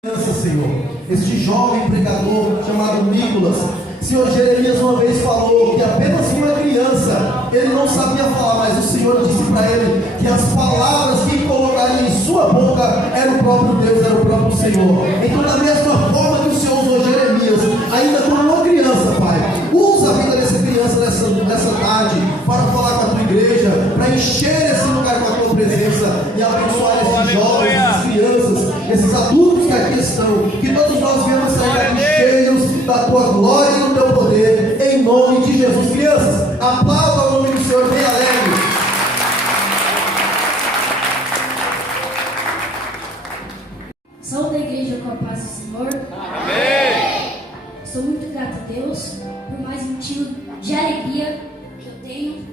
Senhor, este jovem pregador chamado Nicolas. Senhor, Jeremias uma vez falou que apenas uma criança, ele não sabia falar, mas o Senhor disse para ele que as palavras que colocaria em sua boca era o próprio Deus, era o próprio Senhor. Então, da mesma forma que o Senhor usou Jeremias, ainda como uma criança, Pai, usa a vida dessa criança nessa tarde para falar com a tua igreja, para encher esse lugar com a tua presença e abençoar esses jovens, essas crianças, esses adultos que aqui estão, que todos nós viemos sair daqui cheios da tua glória e do teu poder, em nome de Jesus. Crianças, aplauda o nome do Senhor bem alegre. Saúde a igreja com a paz do Senhor. Amém. Sou muito grato a Deus por mais um motivo de alegria que eu tenho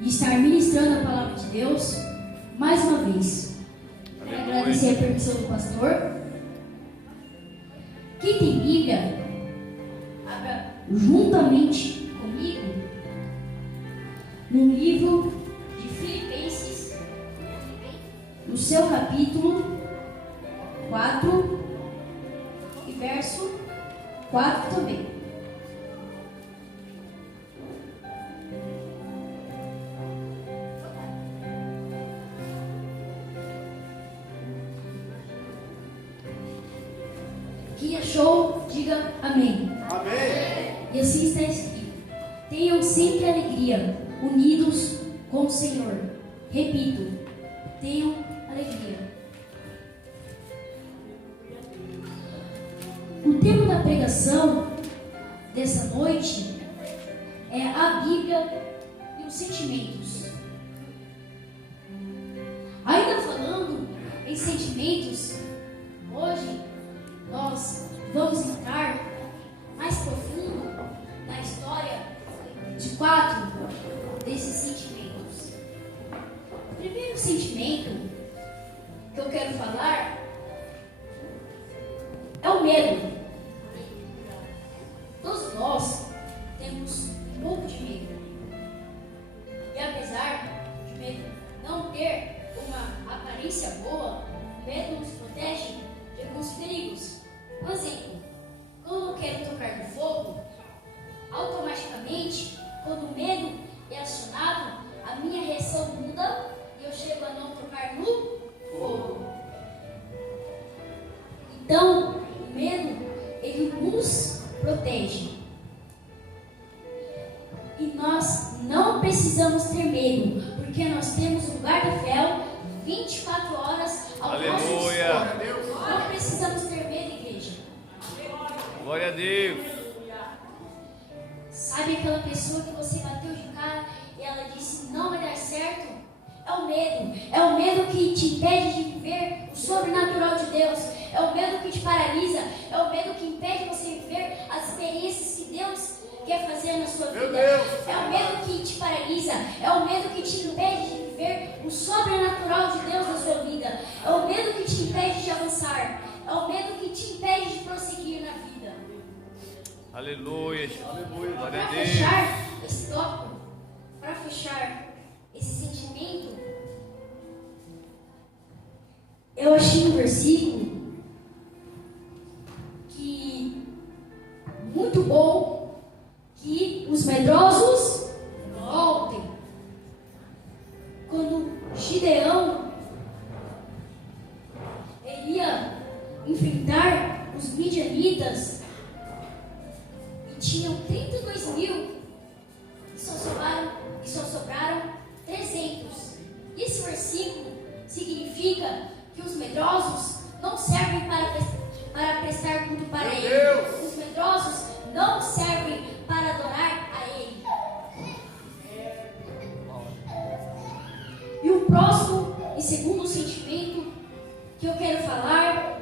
de estar ministrando a palavra de Deus mais uma vez. Quero agradecer a permissão do pastor. Quem tem Bíblia, abra juntamente comigo no livro de Filipenses, no seu capítulo 4 e verso 4 também. Quem achou, diga amém. Amém. E assim está escrito: tenham sempre alegria, unidos com o Senhor. Repito, tenham alegria. O tema da pregação dessa noite é a Bíblia e os sentimentos. Ainda falando em sentimentos, hoje nós vamos entrar mais profundo na história de 4 desses sentimentos. O primeiro sentimento que eu quero falar é o medo. Todos nós temos um pouco de medo. E apesar de medo não ter uma aparência boa, o medo nos protege de alguns perigos. Por exemplo, quando eu quero tocar no fogo, automaticamente, quando o medo é acionado, a minha reação muda e eu chego a não tocar no fogo. Então, o medo, ele nos protege. E nós não precisamos ter medo, porque nós temos o guarda-fel 24 horas ao nosso dispor. Não precisamos ter medo, igreja. Glória a Deus. Sabe aquela pessoa que você bateu de cara e ela disse não vai dar certo? É o medo. É o medo que te impede de viver o sobrenatural de Deus. É o medo que te paralisa. É o medo que impede você viver as experiências que Deus quer fazer na sua vida. É o medo que te paralisa. É o medo que te impede de viver o sobrenatural de Deus na sua vida. É o medo que te impede de avançar. É o medo que te impede de prosseguir na vida. Aleluia. Glória Para a Deus. fechar esse tópico, para fechar esse sentimento, eu achei um versículo que muito bom, que os medrosos voltem. Quando Gideão ele ia enfrentar os midianitas e tinham 32 mil e só sobraram 300. Esse versículo significa que os medrosos não servem para prestar culto para Ele. Os medrosos não servem para adorar a Ele. E o próximo e segundo sentimento que eu quero falar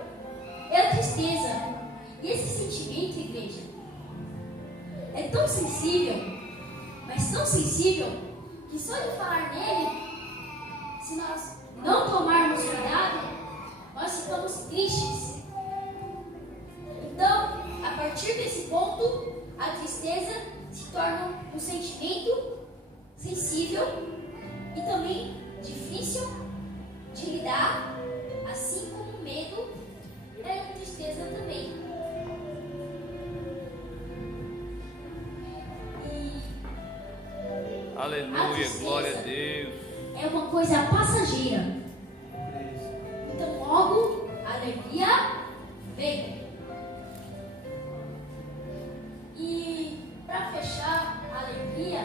é a tristeza. E esse sentimento, igreja, é tão sensível, mas tão sensível, que só de falar nele, se nós não tomarmos cuidado, nós ficamos tristes. Então, a partir desse ponto, a tristeza se torna um sentimento sensível e também difícil de lidar, assim como o medo Aleluia, glória a Deus. É uma coisa passageira. Então logo a alegria vem. E para fechar a alegria,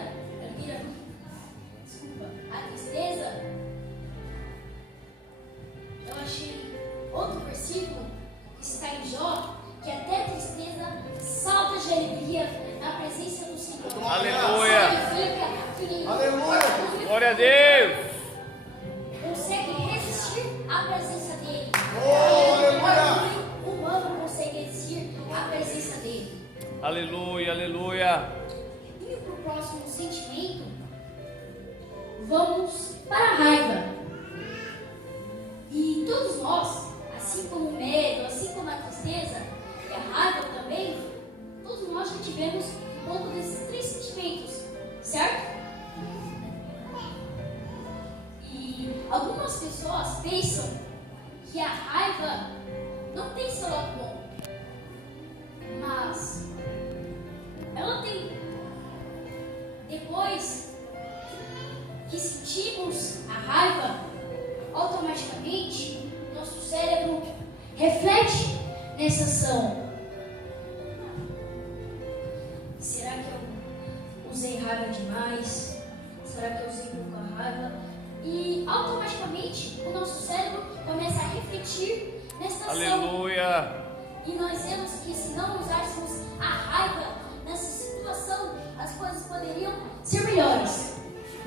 a tristeza, eu achei outro versículo que está em Jó, que até a tristeza salta de alegria na presença do Senhor. Aleluia. Significa que Aleluia. Glória a Deus. consegue resistir à presença dele. Aleluia. O humano consegue resistir à presença dele. Aleluia, aleluia. Indo para o próximo sentimento, vamos para a raiva. E todos nós, assim como o medo, assim como a tristeza e a raiva também, todos nós já tivemos um pouco desses três sentimentos, certo? E algumas pessoas pensam que a raiva não tem seu lado bom, mas ela tem. Depois que sentimos a raiva, automaticamente nosso cérebro reflete nessa ação. Será que eu usei raiva demais? Será que eu usei pouca raiva? E automaticamente o nosso cérebro começa a refletir nessa ação. Aleluia. E nós vemos que se não usássemos a raiva nessa situação, as coisas poderiam ser melhores.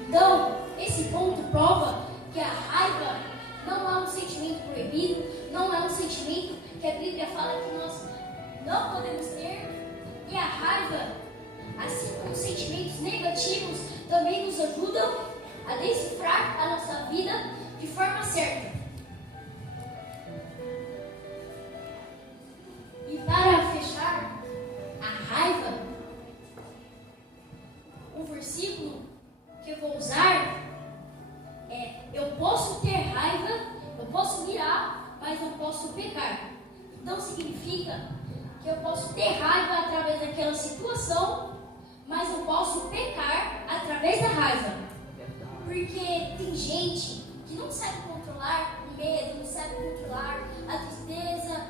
Então, esse ponto prova que a raiva não é um sentimento proibido, não é um sentimento que a Bíblia fala que nós não podemos ter. E a raiva, assim como os sentimentos negativos, também nos ajudam a decifrar a nossa vida de forma certa. E para fechar a raiva, o versículo que eu vou usar é: eu posso ter raiva, eu posso mirar, mas não posso pecar. Então significa que eu posso ter raiva através daquela situação, mas eu posso pecar através da raiva. Porque tem gente que não sabe controlar o medo, não sabe controlar a tristeza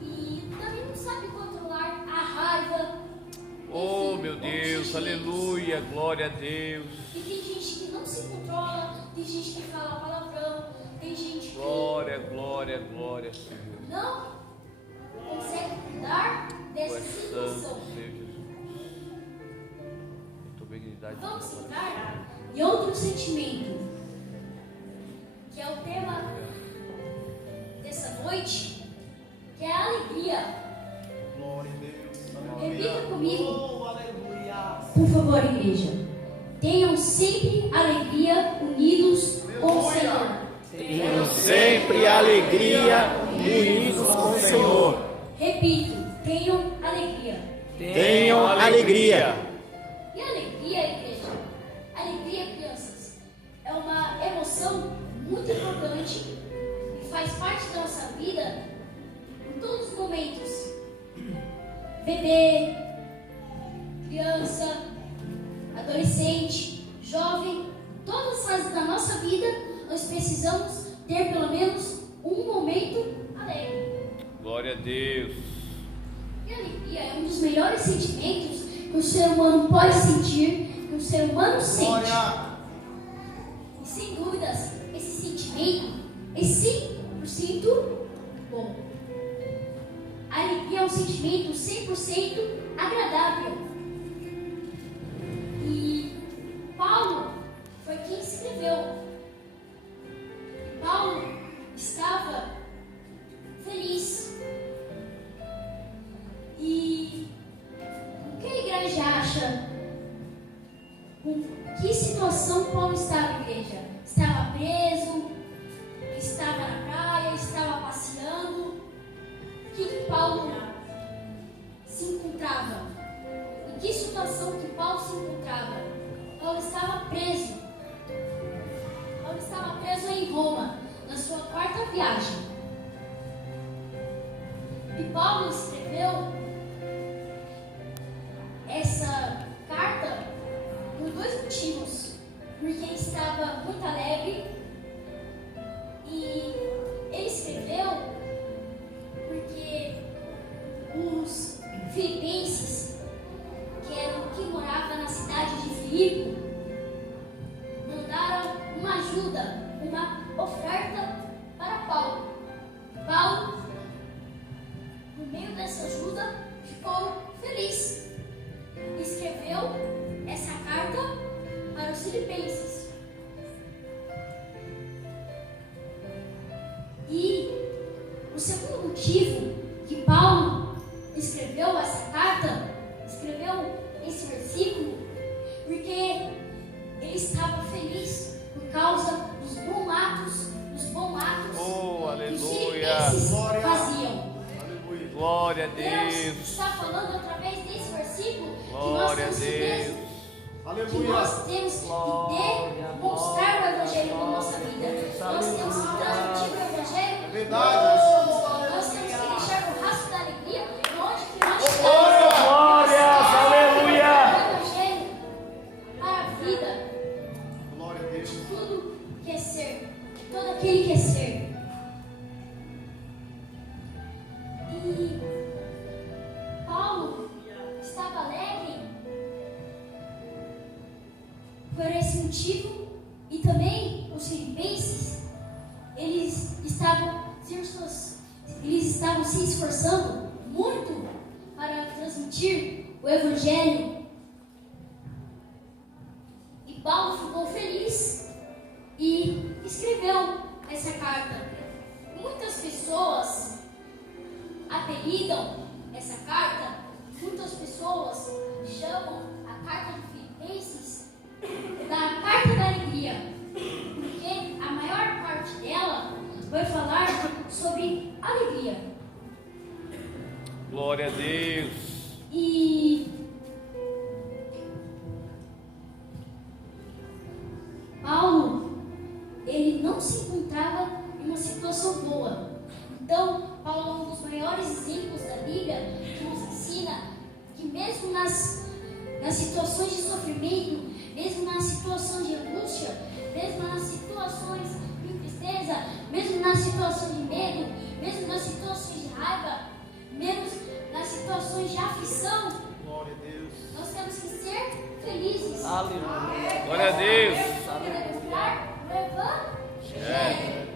e também não sabe controlar a raiva. Oh, Enfim, meu outros Deus, sentimentos. aleluia, glória a Deus. E tem gente que não se controla, tem gente que fala palavrão, tem gente que Glória, glória, glória, Senhor. não consegue cuidar Tu dessa és situação. santo, Senhor Jesus. Tua benignidade. Vamos entrar em outro sentimento, que é o tema dessa noite, que é a alegria. Glória a Deus. Repita comigo, Oh, aleluia. por favor, igreja. Tenham sempre alegria unidos com o Senhor. Tenham sempre alegria unidos com o Senhor. Repito, tenham alegria. Tenham alegria. E alegria, igreja? Alegria, crianças, é uma emoção muito importante e faz parte da nossa vida em todos os momentos. Bebê, criança, adolescente, jovem, todas as fases da nossa vida, nós precisamos ter pelo menos um momento alegre. Glória a Deus. E a alegria é um dos melhores sentimentos que o ser humano pode sentir, que o ser humano sente. Glória. E sem dúvidas, esse sentimento é 100% bom. A alegria é um sentimento 100% agradável. E Paulo foi quem escreveu. Paulo estava feliz. E o que a igreja acha? Com que situação Paulo estava, igreja? Estava preso? Estava na praia? Estava passeando? O que Paulo se encontrava? Em que situação que Paulo se encontrava? Paulo estava preso. Paulo estava preso em Roma, na sua quarta viagem. E Paulo escreveu essa carta estava muito alegre e ele escreveu porque os filipenses, que moravam na cidade de Filipe, mandaram uma ajuda, uma oferta para Paulo. Paulo, no meio dessa ajuda, ficou feliz. Escreveu essa carta para os filipenses. E o segundo motivo que Paulo escreveu essa carta, escreveu esse versículo, porque ele estava feliz por causa dos bons atos Oh, que os aleluia. filipenses faziam. Glória a Deus Deus. está falando através desse versículo Glória a que Deus. nós temos que demonstrar o Evangelho na nossa vida. Nós temos que transmitir o Evangelho. Nós temos que deixar o rastro da alegria onde que nós estamos. Glórias, aleluia. O Evangelho para a vida de tudo que é ser, de todo aquele que é ser. E Paulo estava alegre por esse motivo, e também os filipenses, eles estavam se esforçando muito para transmitir o Evangelho. E Paulo ficou feliz e escreveu essa carta. Muitas pessoas apelidam essa carta, muitas pessoas chamam a carta de Filipenses da carta da alegria, porque a maior parte dela vai falar sobre alegria. Glória a Deus. E Paulo, ele não se encontrava em uma situação boa. Então, Paulo é um dos maiores exemplos da Bíblia que nos ensina que mesmo nas situações de sofrimento, mesmo nas situações de angústia, mesmo nas situações de tristeza, mesmo nas situações de medo, mesmo nas situações de raiva, mesmo nas situações de aflição, nós temos que ser felizes. Aleluia. Glória a Deus. Demonstrar o Evangelho.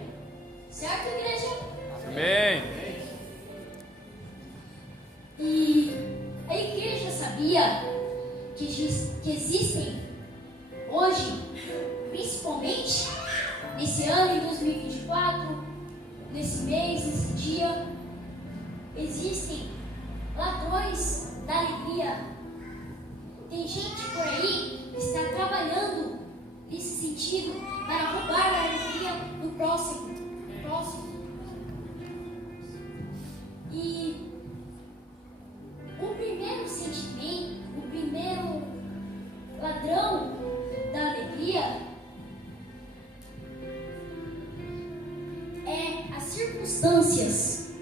Certo, igreja? Amém. E a igreja sabia que existem hoje, principalmente nesse ano de 2024, nesse mês, nesse dia, existem ladrões da alegria. Tem gente por aí que está trabalhando nesse sentido para roubar a alegria do próximo. E o primeiro sentimento, o primeiro ladrão da alegria é as circunstâncias.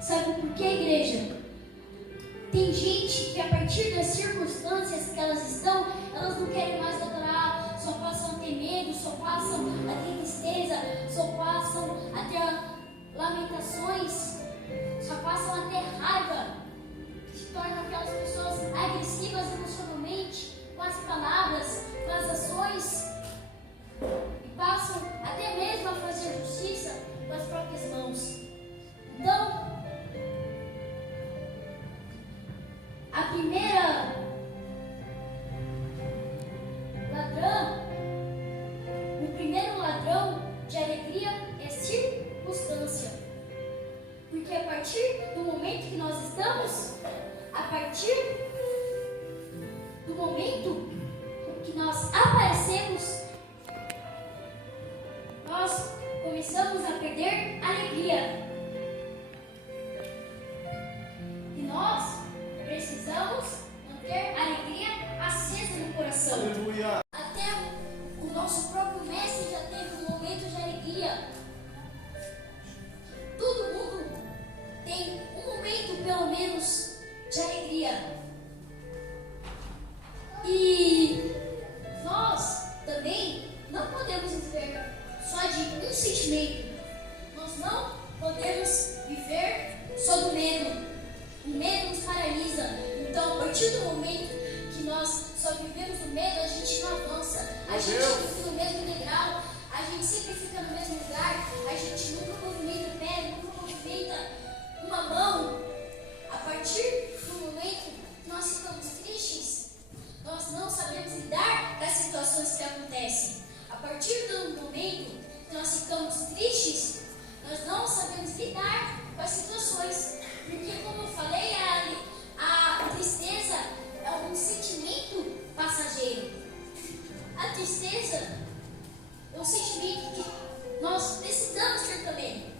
Sabe por que, igreja? Tem gente que a partir das circunstâncias que elas estão, elas não querem mais adorar, só passam a ter medo, só passam a ter tristeza, só passam a ter lamentações, só passam a ter raiva, se tornam aquelas pessoas agressivas emocionalmente, com as palavras, com as ações, e passam até mesmo a fazer justiça com as próprias mãos. Então, a primeira ladrão, o primeiro ladrão de alegria é circunstância. Porque a partir do momento que nós estamos, a partir do momento que nós aparecemos, nós começamos a perder a alegria. E nós precisamos manter a alegria acesa no coração. Aleluia. Até o nosso próprio mestre já teve um momento de alegria. Todo mundo tem um momento, pelo menos, de alegria. E nós também medo, a gente não avança. A gente fica no mesmo degrau. A gente sempre fica no mesmo lugar. A gente nunca movimenta o pé, nunca movimenta uma mão. A partir do momento que nós ficamos tristes, nós não sabemos lidar com as situações que acontecem. A partir do momento que nós ficamos tristes, nós não sabemos lidar com as situações. Porque, como eu falei, a tristeza é um sentimento passageiro. A tristeza é um sentimento que nós precisamos ter também.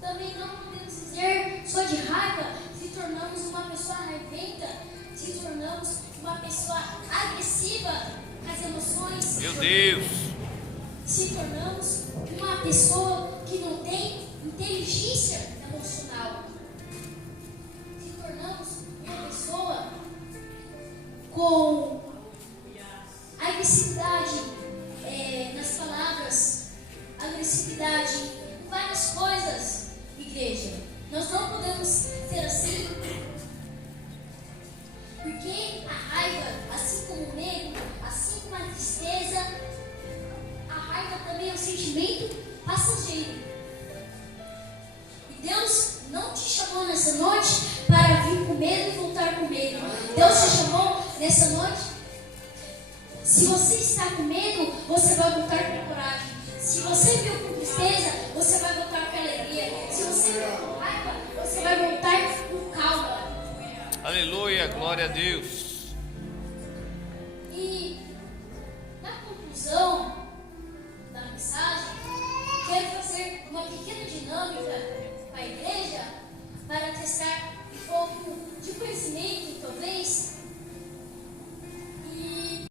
Também não podemos dizer só de raiva, se tornamos uma pessoa raiventa, se tornamos uma pessoa agressiva com as emoções. Meu Deus. Se tornamos uma pessoa que não tem inteligência emocional. Se tornamos uma pessoa com agressividade nas palavras, agressividade em várias coisas, igreja. Nós não podemos ser assim, porque a raiva, assim como o medo, assim como a tristeza, a raiva também é um sentimento passageiro. E Deus não te chamou nessa noite para vir com medo e voltar com medo. Deus te chamou nessa noite. Se você está com medo, você vai voltar com coragem. Se você viu com tristeza, você vai voltar com alegria. Se você viu com raiva, você vai voltar com calma. Aleluia, glória a Deus. E na conclusão da mensagem, quero fazer uma pequena dinâmica com a igreja para testar um pouco de conhecimento, talvez,